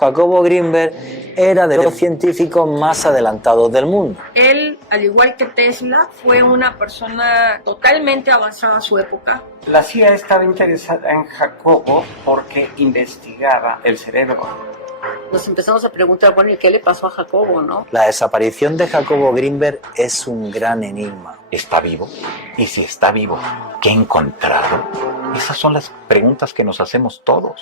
Jacobo Grinberg era de los científicos más adelantados del mundo. Él, al igual que Tesla, fue una persona totalmente avanzada a su época. La CIA estaba interesada en Jacobo porque investigaba el cerebro. Nos empezamos a preguntar, bueno, ¿y qué le pasó a Jacobo, no? La desaparición de Jacobo Grinberg es un gran enigma. ¿Está vivo? Y si está vivo, ¿qué ha encontrado? Esas son las preguntas que nos hacemos todos.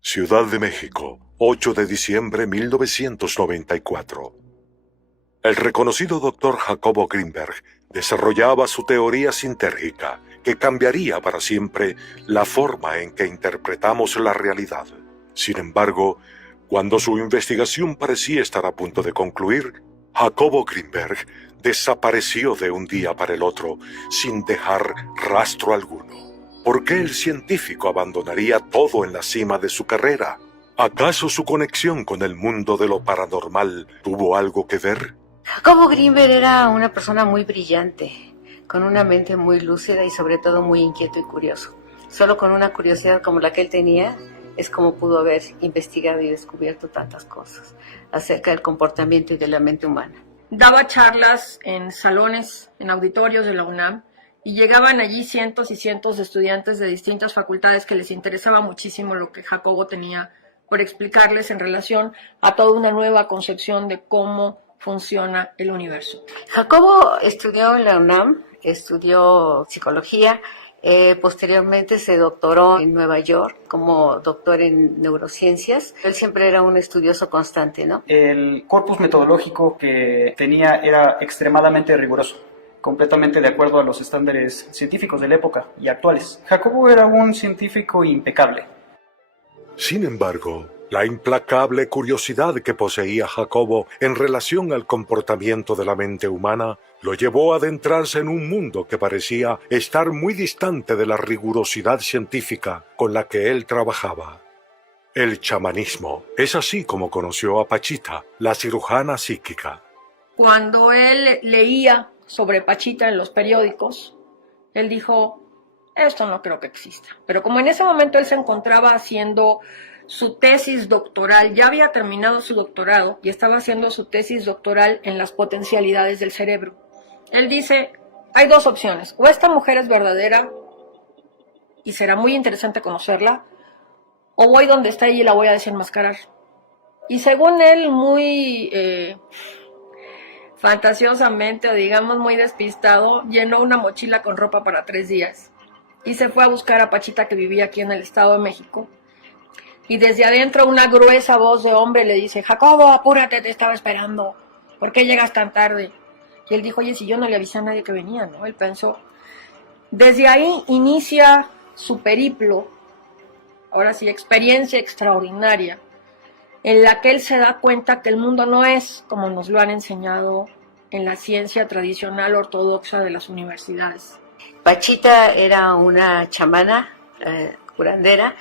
Ciudad de México, 8 de diciembre de 1994. El reconocido doctor Jacobo Grinberg desarrollaba su teoría sintérgica que cambiaría para siempre la forma en que interpretamos la realidad. Sin embargo, cuando su investigación parecía estar a punto de concluir, Jacobo Grinberg desapareció de un día para el otro sin dejar rastro alguno. ¿Por qué el científico abandonaría todo en la cima de su carrera? ¿Acaso su conexión con el mundo de lo paranormal tuvo algo que ver? Jacobo Grinberg era una persona muy brillante, con una mente muy lúcida y sobre todo muy inquieto y curioso. Solo con una curiosidad como la que él tenía es como pudo haber investigado y descubierto tantas cosas acerca del comportamiento y de la mente humana. Daba charlas en salones, en auditorios de la UNAM, y llegaban allí cientos y cientos de estudiantes de distintas facultades que les interesaba muchísimo lo que Jacobo tenía por explicarles en relación a toda una nueva concepción de cómo funciona el universo. Jacobo estudió en la UNAM, estudió psicología, posteriormente se doctoró en Nueva York como doctor en neurociencias. Él siempre era un estudioso constante, ¿no? El corpus metodológico que tenía era extremadamente riguroso, completamente de acuerdo a los estándares científicos de la época y actuales. Jacobo era un científico impecable. Sin embargo, la implacable curiosidad que poseía Jacobo en relación al comportamiento de la mente humana lo llevó a adentrarse en un mundo que parecía estar muy distante de la rigurosidad científica con la que él trabajaba. El chamanismo. Es así como conoció a Pachita, la cirujana psíquica. Cuando él leía sobre Pachita en los periódicos, él dijo, esto no creo que exista. Pero como en ese momento él se encontraba haciendo su tesis doctoral, ya había terminado su doctorado y estaba haciendo su tesis doctoral en las potencialidades del cerebro. Él dice, hay dos opciones, o esta mujer es verdadera y será muy interesante conocerla, o voy donde está ella y la voy a desenmascarar. Y según él, muy fantasiosamente, o digamos muy despistado, llenó una mochila con ropa para 3 días y se fue a buscar a Pachita, que vivía aquí en el Estado de México, y desde adentro una gruesa voz de hombre le dice, Jacobo, apúrate, te estaba esperando, ¿por qué llegas tan tarde? Y él dijo, oye, si yo no le avisé a nadie que venía, ¿no? Él pensó. Desde ahí inicia su periplo, ahora sí, experiencia extraordinaria, en la que él se da cuenta que el mundo no es como nos lo han enseñado en la ciencia tradicional ortodoxa de las universidades. Pachita era una chamana, curandera,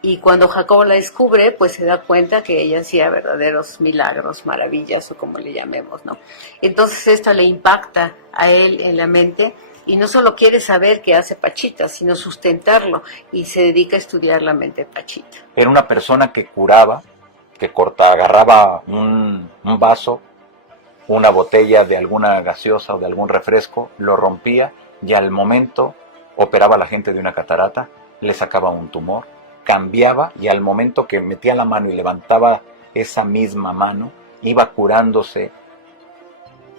y cuando Jacobo la descubre, pues se da cuenta que ella hacía verdaderos milagros, maravillas, o como le llamemos, ¿no? Entonces esto le impacta a él en la mente, y no solo quiere saber qué hace Pachita, sino sustentarlo, y se dedica a estudiar la mente de Pachita. Era una persona que curaba, que agarraba un vaso, una botella de alguna gaseosa o de algún refresco, lo rompía y al momento operaba a la gente de una catarata, le sacaba un tumor, cambiaba y al momento que metía la mano y levantaba esa misma mano, iba curándose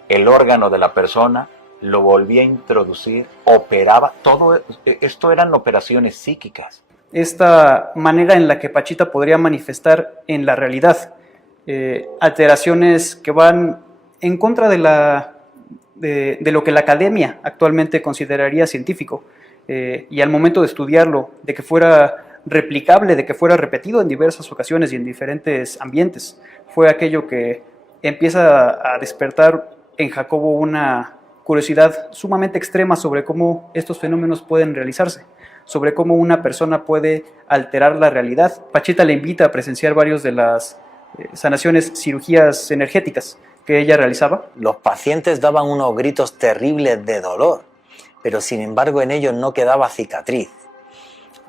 el órgano de la persona, lo volvía a introducir, operaba, todo esto eran operaciones psíquicas. Esta manera en la que Pachita podría manifestar en la realidad alteraciones que van en contra de lo que la academia actualmente consideraría científico, y al momento de estudiarlo, de que fuera replicable, de que fuera repetido en diversas ocasiones y en diferentes ambientes, fue aquello que empieza a despertar en Jacobo una curiosidad sumamente extrema sobre cómo estos fenómenos pueden realizarse, sobre cómo una persona puede alterar la realidad. Pachita le invita a presenciar varios de sanaciones, cirugías energéticas que ella realizaba. Los pacientes daban unos gritos terribles de dolor, pero sin embargo en ellos no quedaba cicatriz.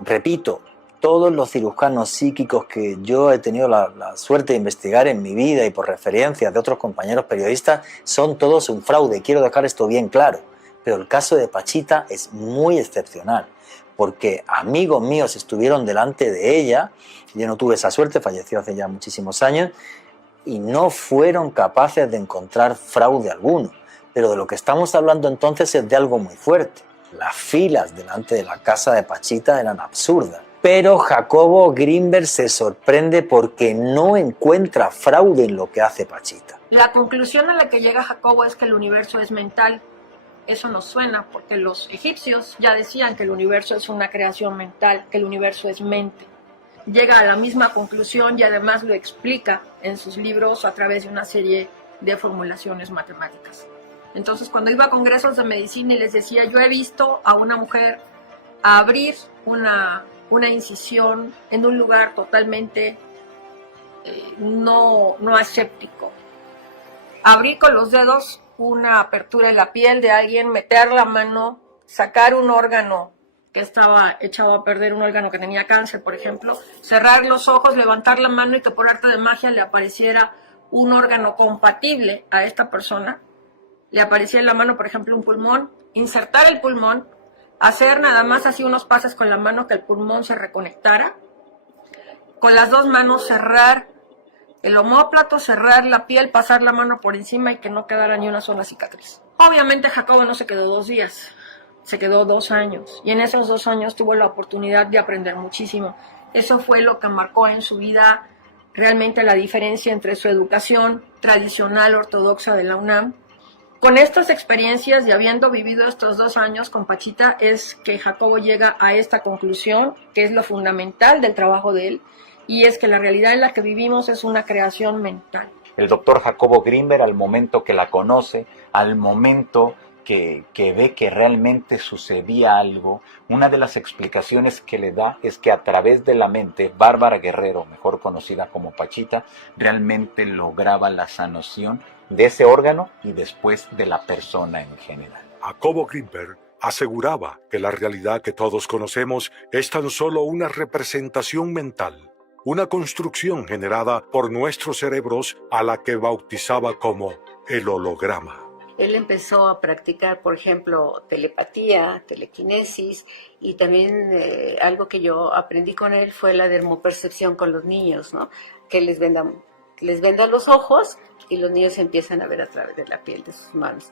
Repito, todos los cirujanos psíquicos que yo he tenido la suerte de investigar en mi vida y por referencias de otros compañeros periodistas son todos un fraude. Quiero dejar esto bien claro. Pero el caso de Pachita es muy excepcional, porque amigos míos estuvieron delante de ella, yo no tuve esa suerte, falleció hace ya muchísimos años, y no fueron capaces de encontrar fraude alguno. Pero de lo que estamos hablando entonces es de algo muy fuerte. Las filas delante de la casa de Pachita eran absurdas. Pero Jacobo Grinberg se sorprende porque no encuentra fraude en lo que hace Pachita. La conclusión a la que llega Jacobo es que el universo es mental. Eso nos suena porque los egipcios ya decían que el universo es una creación mental, que el universo es mente. Llega a la misma conclusión y además lo explica en sus libros a través de una serie de formulaciones matemáticas. Entonces, cuando iba a congresos de medicina y les decía, yo he visto a una mujer abrir una incisión en un lugar totalmente no aséptico. Abrir con los dedos una apertura en la piel de alguien, meter la mano, sacar un órgano que estaba echado a perder, un órgano que tenía cáncer, por ejemplo, cerrar los ojos, levantar la mano y que por arte de magia le apareciera un órgano compatible a esta persona. Le aparecía en la mano, por ejemplo, un pulmón, insertar el pulmón, hacer nada más así unos pases con la mano que el pulmón se reconectara, con las dos manos cerrar el omóplato, cerrar la piel, pasar la mano por encima y que no quedara ni una sola cicatriz. Obviamente Jacobo no se quedó 2 días, se quedó 2 años y en esos 2 años tuvo la oportunidad de aprender muchísimo. Eso fue lo que marcó en su vida realmente la diferencia entre su educación tradicional ortodoxa de la UNAM. Con estas experiencias y habiendo vivido estos 2 años con Pachita es que Jacobo llega a esta conclusión, que es lo fundamental del trabajo de él, y es que la realidad en la que vivimos es una creación mental. El doctor Jacobo Grinberg, al momento que la conoce, al momento que ve que realmente sucedía algo, una de las explicaciones que le da es que a través de la mente, Bárbara Guerrero, mejor conocida como Pachita, realmente lograba la sanación de ese órgano y después de la persona en general. Jacobo Grinberg aseguraba que la realidad que todos conocemos es tan solo una representación mental, una construcción generada por nuestros cerebros a la que bautizaba como el holograma. Él empezó a practicar, por ejemplo, telepatía, telequinesis, y también algo que yo aprendí con él fue la dermopercepción con los niños, ¿no? Que les venda los ojos y los niños empiezan a ver a través de la piel de sus manos.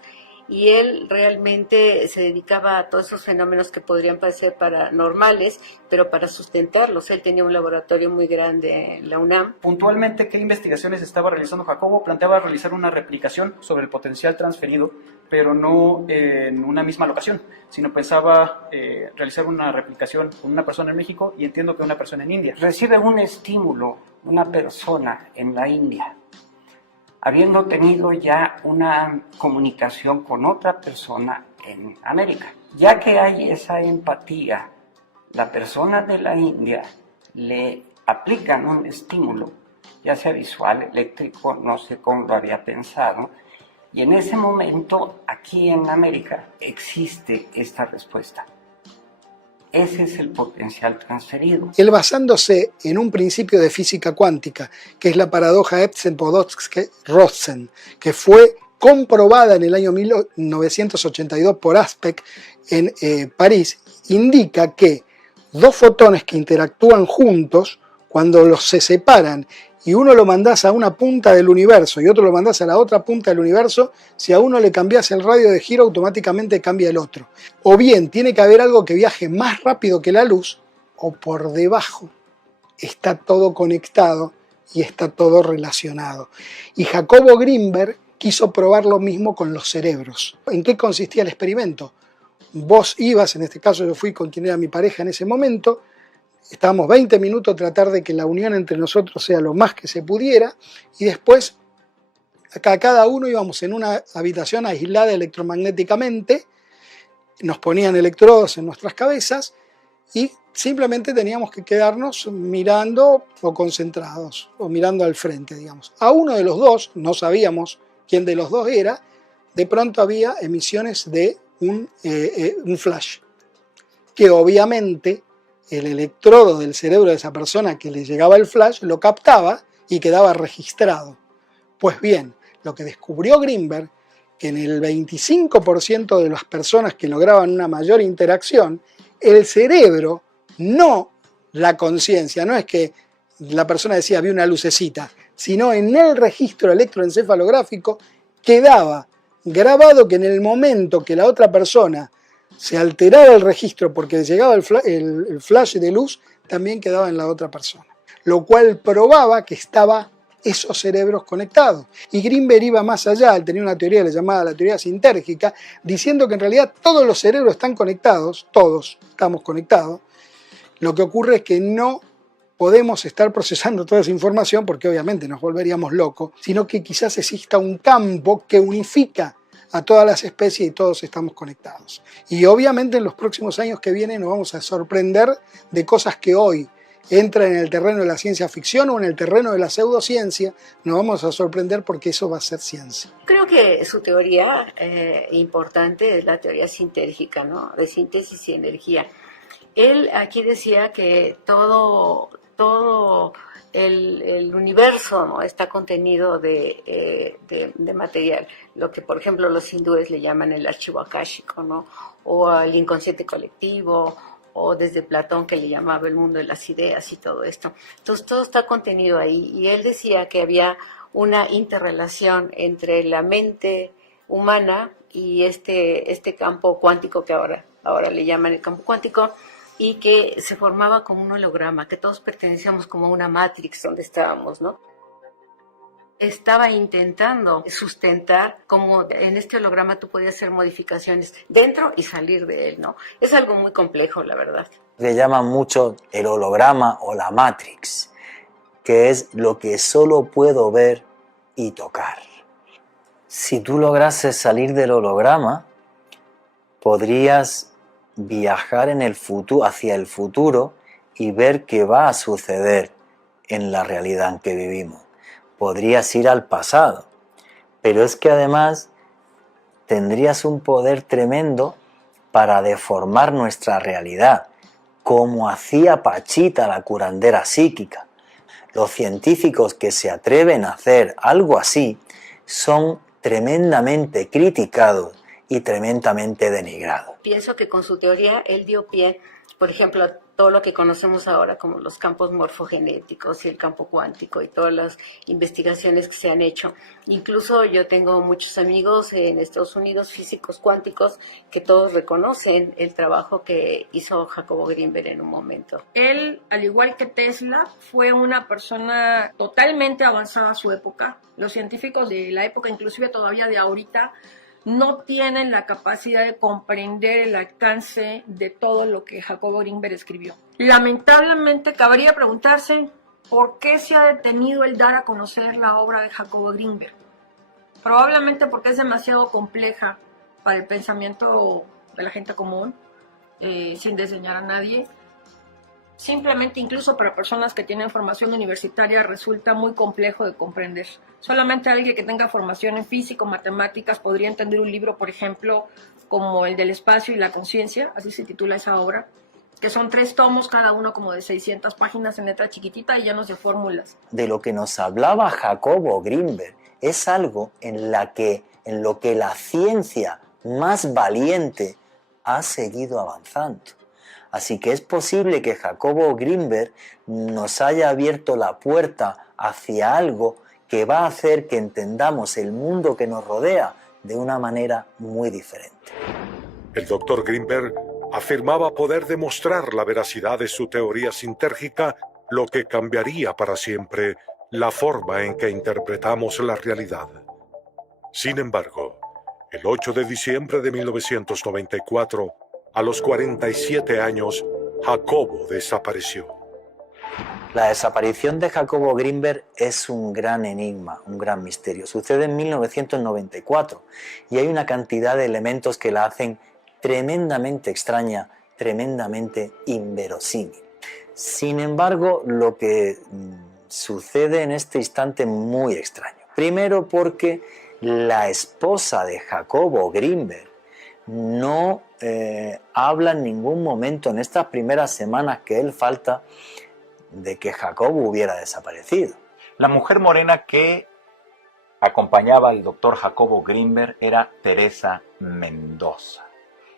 Y él realmente se dedicaba a todos esos fenómenos que podrían parecer paranormales, pero para sustentarlos. Él tenía un laboratorio muy grande en la UNAM. Puntualmente, ¿qué investigaciones estaba realizando Jacobo? Planteaba realizar una replicación sobre el potencial transferido, pero no en una misma locación, sino pensaba realizar una replicación con una persona en México y entiendo que una persona en India. Recibe un estímulo una persona en la India, habiendo tenido ya una comunicación con otra persona en América. Ya que hay esa empatía, la persona de la India le aplican un estímulo, ya sea visual, eléctrico, no sé cómo lo había pensado, y en ese momento aquí en América existe esta respuesta. Ese es el potencial transferido. Él, basándose en un principio de física cuántica, que es la paradoja Epstein-Podolsky-Rosen, que fue comprobada en el año 1982 por Aspect en París, indica que 2 fotones que interactúan juntos, cuando los se separan y uno lo mandás a una punta del universo y otro lo mandás a la otra punta del universo, si a uno le cambias el radio de giro, automáticamente cambia el otro. O bien tiene que haber algo que viaje más rápido que la luz, o por debajo. Está todo conectado y está todo relacionado. Y Jacobo Grinberg quiso probar lo mismo con los cerebros. ¿En qué consistía el experimento? Vos ibas, en este caso yo fui con quien era mi pareja en ese momento, estábamos 20 minutos a tratar de que la unión entre nosotros sea lo más que se pudiera, y después cada uno íbamos en una habitación aislada electromagnéticamente, nos ponían electrodos en nuestras cabezas y simplemente teníamos que quedarnos mirando o concentrados, o mirando al frente, digamos. A uno de los dos, no sabíamos quién de los dos era, de pronto había emisiones de un flash, que obviamente el electrodo del cerebro de esa persona que le llegaba el flash lo captaba y quedaba registrado. Pues bien, lo que descubrió Greenberg, que en el 25% de las personas que lograban una mayor interacción, el cerebro, no la conciencia, no es que la persona decía había una lucecita, sino en el registro electroencefalográfico quedaba grabado que en el momento que la otra persona se alteraba el registro porque llegaba el flash de luz, también quedaba en la otra persona, lo cual probaba que estaban esos cerebros conectados. Y Greenberg iba más allá, él tenía una teoría llamada la teoría sintérgica, diciendo que en realidad todos los cerebros están conectados, todos estamos conectados. Lo que ocurre es que no podemos estar procesando toda esa información porque obviamente nos volveríamos locos, sino que quizás exista un campo que unifica a todas las especies y todos estamos conectados. Y obviamente en los próximos años que vienen nos vamos a sorprender de cosas que hoy entran en el terreno de la ciencia ficción o en el terreno de la pseudociencia, nos vamos a sorprender porque eso va a ser ciencia. Creo que su teoría importante es la teoría sintérgica, ¿no? De síntesis y energía. Él aquí decía que todo el universo, ¿no?, está contenido de material, lo que por ejemplo los hindúes le llaman el archivo akáshico, ¿no?, o el inconsciente colectivo, o desde Platón que le llamaba el mundo de las ideas y todo esto. Entonces todo está contenido ahí, y él decía que había una interrelación entre la mente humana y este campo cuántico que ahora le llaman el campo cuántico, y que se formaba como un holograma, que todos pertenecíamos como a una matrix donde estábamos, ¿no? Estaba intentando sustentar cómo en este holograma tú podías hacer modificaciones dentro y salir de él, ¿no? Es algo muy complejo, la verdad. Le llaman mucho el holograma o la matrix, que es lo que solo puedo ver y tocar. Si tú lograses salir del holograma, podrías viajar en el futuro, hacia el futuro y ver qué va a suceder en la realidad en que vivimos. Podrías ir al pasado, pero es que además tendrías un poder tremendo para deformar nuestra realidad, como hacía Pachita, la curandera psíquica. Los científicos que se atreven a hacer algo así son tremendamente criticados y tremendamente denigrado. Pienso que con su teoría él dio pie, por ejemplo, a todo lo que conocemos ahora como los campos morfogenéticos y el campo cuántico y todas las investigaciones que se han hecho. Incluso yo tengo muchos amigos en Estados Unidos, físicos cuánticos, que todos reconocen el trabajo que hizo Jacobo Greenberg en un momento. Él, al igual que Tesla, fue una persona totalmente avanzada a su época. Los científicos de la época, inclusive todavía de ahorita, no tienen la capacidad de comprender el alcance de todo lo que Jacobo Greenberg escribió. Lamentablemente, cabría preguntarse por qué se ha detenido el dar a conocer la obra de Jacobo Greenberg. Probablemente porque es demasiado compleja para el pensamiento de la gente común, sin desdeñar a nadie. Simplemente, incluso para personas que tienen formación universitaria, resulta muy complejo de comprender. Solamente alguien que tenga formación en física o matemáticas podría entender un libro, por ejemplo, como el del espacio y la conciencia, así se titula esa obra, que son 3 tomos, cada uno como de 600 páginas en letra chiquitita y llenos de fórmulas. De lo que nos hablaba Jacobo Greenberg es algo en lo que la ciencia más valiente ha seguido avanzando. Así que es posible que Jacobo Greenberg nos haya abierto la puerta hacia algo que va a hacer que entendamos el mundo que nos rodea de una manera muy diferente. El doctor Greenberg afirmaba poder demostrar la veracidad de su teoría sintérgica, lo que cambiaría para siempre la forma en que interpretamos la realidad. Sin embargo, el 8 de diciembre de 1994, a los 47 años, Jacobo desapareció. La desaparición de Jacobo Greenberg es un gran enigma, un gran misterio. Sucede en 1994 y hay una cantidad de elementos que la hacen tremendamente extraña tremendamente inverosímil. Sin embargo, lo que sucede en este instante es muy extraño. Primero porque la esposa de Jacobo Greenberg no habla en ningún momento en estas primeras semanas que él falta de que Jacobo hubiera desaparecido. La mujer morena que acompañaba al doctor Jacobo Greenberg era Teresa Mendoza.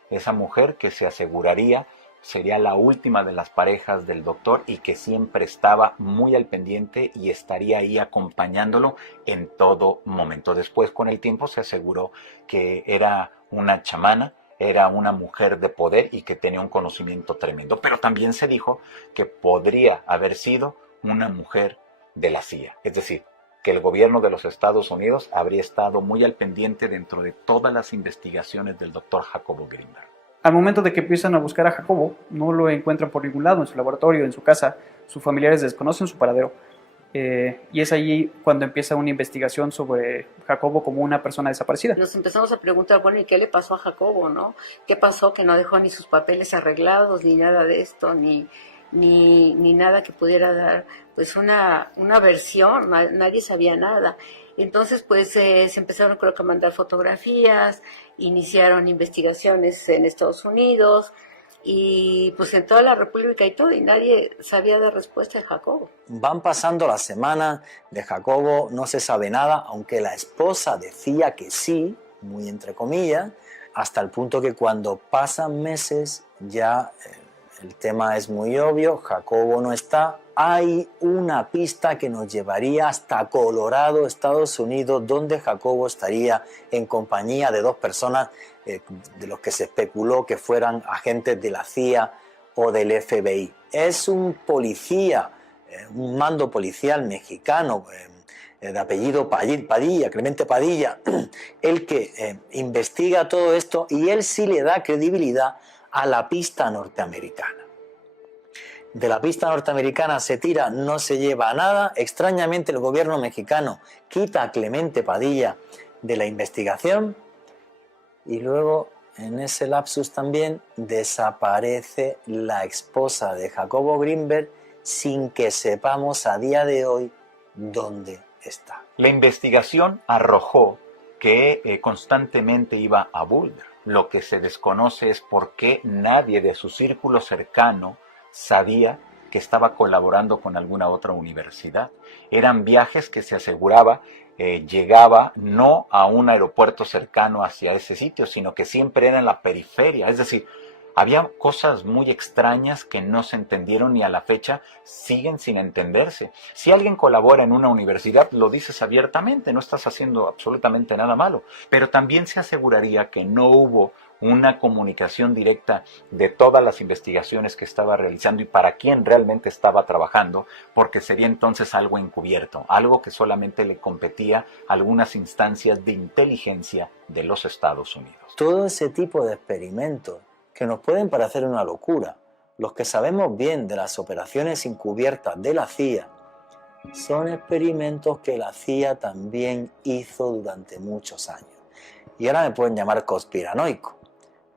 Esa mujer que se aseguraría sería la última de las parejas del doctor y que siempre estaba muy al pendiente y estaría ahí acompañándolo en todo momento. Después, con el tiempo, se aseguró que era una chamana, era una mujer de poder y que tenía un conocimiento tremendo. Pero también se dijo que podría haber sido una mujer de la CIA. Es decir, que el gobierno de los Estados Unidos habría estado muy al pendiente dentro de todas las investigaciones del doctor Jacobo Greenberg. Al momento de que empiezan a buscar a Jacobo, no lo encuentran por ningún lado, en su laboratorio, en su casa, sus familiares desconocen su paradero. Y es allí cuando empieza una investigación sobre Jacobo como una persona desaparecida. Nos empezamos a preguntar, bueno, ¿y qué le pasó a Jacobo, no? ¿Qué pasó? Que no dejó ni sus papeles arreglados, ni nada de esto, ni nada que pudiera dar pues una versión, nadie sabía nada. Entonces pues se empezaron, creo que, a mandar fotografías, iniciaron investigaciones en Estados Unidos y pues en toda la República y todo, y nadie sabía dar respuesta a Jacobo. Van pasando las semanas, de Jacobo no se sabe nada, aunque la esposa decía que sí, muy entre comillas, hasta el punto que cuando pasan meses ya el tema es muy obvio, Jacobo no está. Hay una pista que nos llevaría hasta Colorado, Estados Unidos, donde Jacobo estaría en compañía de dos personas de los que se especuló que fueran agentes de la CIA o del FBI. Es un policía, un mando policial mexicano de apellido Padilla, Clemente Padilla, el que investiga todo esto, y él sí le da credibilidad a la pista norteamericana. De la pista norteamericana se tira, no se lleva a nada. Extrañamente, el gobierno mexicano quita a Clemente Padilla de la investigación y luego, en ese lapsus también, desaparece la esposa de Jacobo Greenberg sin que sepamos a día de hoy dónde está. La investigación arrojó que constantemente iba a Boulder. Lo que se desconoce es por qué nadie de su círculo cercano sabía que estaba colaborando con alguna otra universidad. Eran viajes que se aseguraba llegaba no a un aeropuerto cercano hacia ese sitio, sino que siempre era en la periferia. Es decir, había cosas muy extrañas que no se entendieron y a la fecha siguen sin entenderse. Si alguien colabora en una universidad, lo dices abiertamente, no estás haciendo absolutamente nada malo, pero también se aseguraría que no hubo una comunicación directa de todas las investigaciones que estaba realizando y para quién realmente estaba trabajando, porque sería entonces algo encubierto, algo que solamente le competía a algunas instancias de inteligencia de los Estados Unidos. Todo ese tipo de experimentos que nos pueden parecer una locura, los que sabemos bien de las operaciones encubiertas de la CIA, son experimentos que la CIA también hizo durante muchos años. Y ahora me pueden llamar conspiranoico,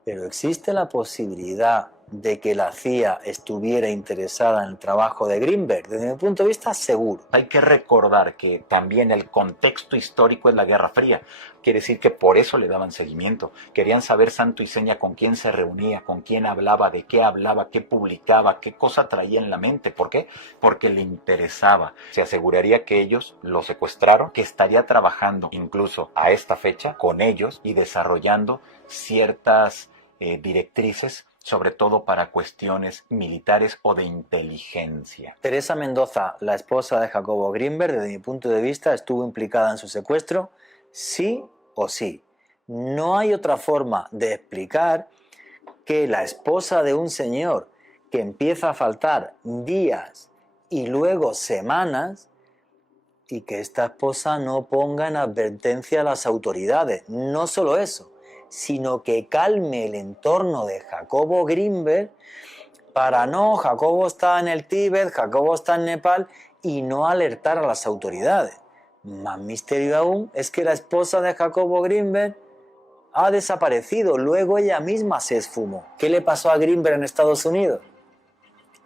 pero existe la posibilidad de que la CIA estuviera interesada en el trabajo de Greenberg. Desde mi punto de vista, seguro. Hay que recordar que también el contexto histórico es la Guerra Fría. Quiere decir que por eso le daban seguimiento. Querían saber santo y seña con quién se reunía, con quién hablaba, de qué hablaba, qué publicaba, qué cosa traía en la mente. ¿Por qué? Porque le interesaba. Se aseguraría que ellos lo secuestraron, que estaría trabajando incluso a esta fecha con ellos y desarrollando ciertas directrices, sobre todo para cuestiones militares o de inteligencia. Teresa Mendoza, la esposa de Jacobo Greenberg, desde mi punto de vista, estuvo implicada en su secuestro, sí o sí. No hay otra forma de explicar que la esposa de un señor que empieza a faltar días y luego semanas, y que esta esposa no ponga en advertencia a las autoridades. No solo eso, sino que calme el entorno de Jacobo Greenberg para no, Jacobo está en el Tíbet, Jacobo está en Nepal, y no alertar a las autoridades. Más misterio aún es que la esposa de Jacobo Greenberg Ha desaparecido, luego ella misma se esfumó. ¿Qué le pasó a Greenberg en Estados Unidos?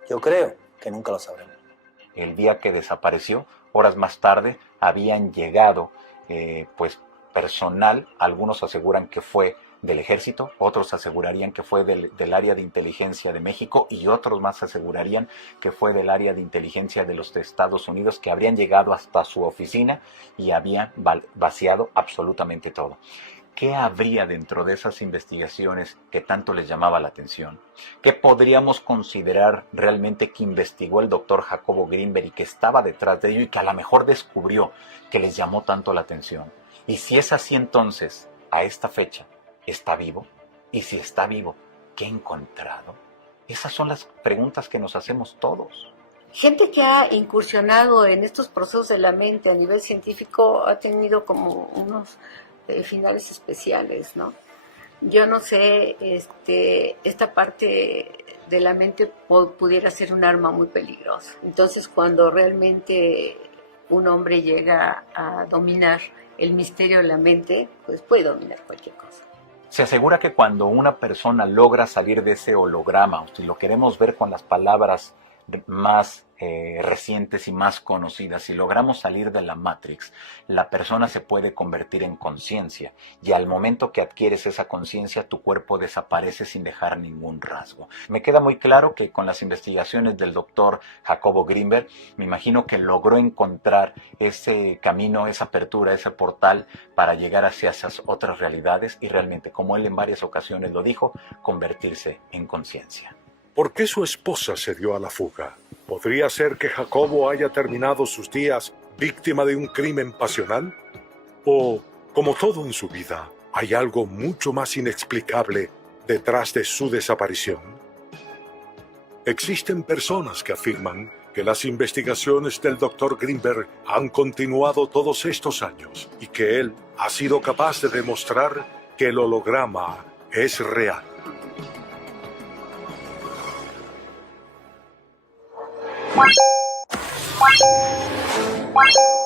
Yo creo que nunca lo sabremos. El día que desapareció, horas más tarde, habían llegado pues personal, algunos aseguran que fue del ejército, otros asegurarían que fue del área de inteligencia de México y otros más asegurarían que fue del área de inteligencia de los Estados Unidos, que habrían llegado hasta su oficina y habían vaciado absolutamente todo. ¿Qué habría dentro de esas investigaciones que tanto les llamaba la atención? ¿Qué podríamos considerar realmente que investigó el doctor Jacobo Greenberg y que estaba detrás de ello y que a lo mejor descubrió que les llamó tanto la atención? Y si es así, entonces, a esta fecha, ¿está vivo? Y si está vivo, ¿qué ha encontrado? Esas son las preguntas que nos hacemos todos. Gente que ha incursionado en estos procesos de la mente a nivel científico ha tenido como unos finales especiales, ¿no? Yo no sé, esta parte de la mente pudiera ser un arma muy peligrosa. Entonces, cuando realmente un hombre llega a dominar el misterio de la mente, pues puede dominar cualquier cosa. Se asegura que cuando una persona logra salir de ese holograma, o si lo queremos ver con las palabras más recientes y más conocidas, si logramos salir de la Matrix, la persona se puede convertir en conciencia y al momento que adquieres esa conciencia, tu cuerpo desaparece sin dejar ningún rasgo. Me queda muy claro que con las investigaciones del doctor Jacobo Greenberg, me imagino que logró encontrar ese camino, esa apertura, ese portal para llegar hacia esas otras realidades y realmente, como él en varias ocasiones lo dijo, convertirse en conciencia. ¿Por qué su esposa se dio a la fuga? ¿Podría ser que Jacobo haya terminado sus días víctima de un crimen pasional? ¿O, como todo en su vida, hay algo mucho más inexplicable detrás de su desaparición? Existen personas que afirman que las investigaciones del Dr. Greenberg han continuado todos estos años y que él ha sido capaz de demostrar que el holograma es real. What?